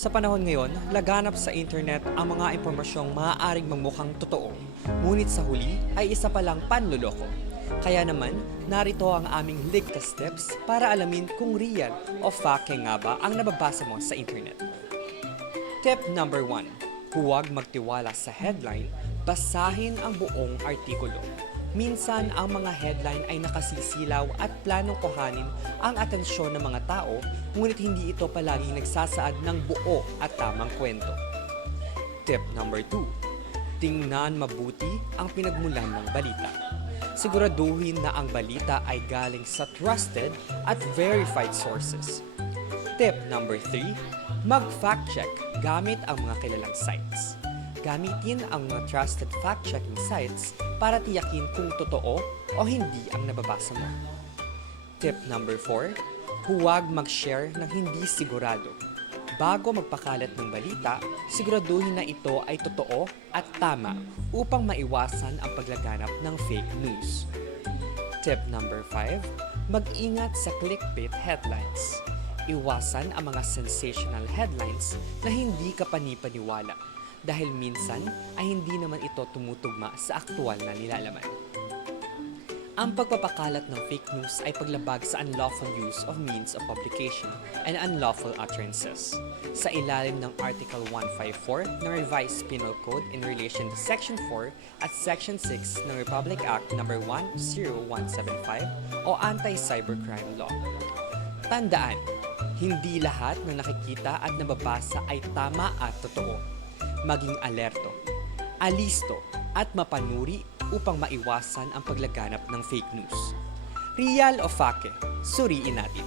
Sa panahon ngayon, laganap sa internet ang mga impormasyong maaaring magmukhang totoo, ngunit sa huli ay isa palang panloloko. Kaya naman, narito ang aming ligtas steps para alamin kung real o fake nga ba ang nababasa mo sa internet. Tip number 1. Huwag magtiwala sa headline, basahin ang buong artikulo. Minsan, ang mga headline ay nakasisilaw at planong kuhanin ang atensyon ng mga tao, ngunit hindi ito palaging nagsasaad ng buo at tamang kwento. Tip number 2. Tingnan mabuti ang pinagmulan ng balita. Siguraduhin na ang balita ay galing sa trusted at verified sources. Tip number 3. Mag-fact check gamit ang mga kilalang sites. Gamitin ang mga trusted fact-checking sites para tiyakin kung totoo o hindi ang nababasa mo. Tip number 4. Huwag mag-share ng hindi sigurado. Bago magpakalat ng balita, siguraduhin na ito ay totoo at tama upang maiwasan ang paglaganap ng fake news. Tip number 5. Mag-ingat sa clickbait headlines. Iwasan ang mga sensational headlines na hindi ka panipaniwala dahil minsan ay hindi naman ito tumutugma sa aktual na nilalaman. Ang pagpapakalat ng fake news ay paglabag sa unlawful use of means of publication and unlawful utterances. Sa ilalim ng Article 154 ng Revised Penal Code in relation to Section 4 at Section 6 ng Republic Act No. 10175 o Anti-Cybercrime Law. Tandaan, hindi lahat ng nakikita at nababasa ay tama at totoo. Maging alerto, alisto at mapanuri upang maiwasan ang paglaganap ng fake news. Real o fake, suriin natin.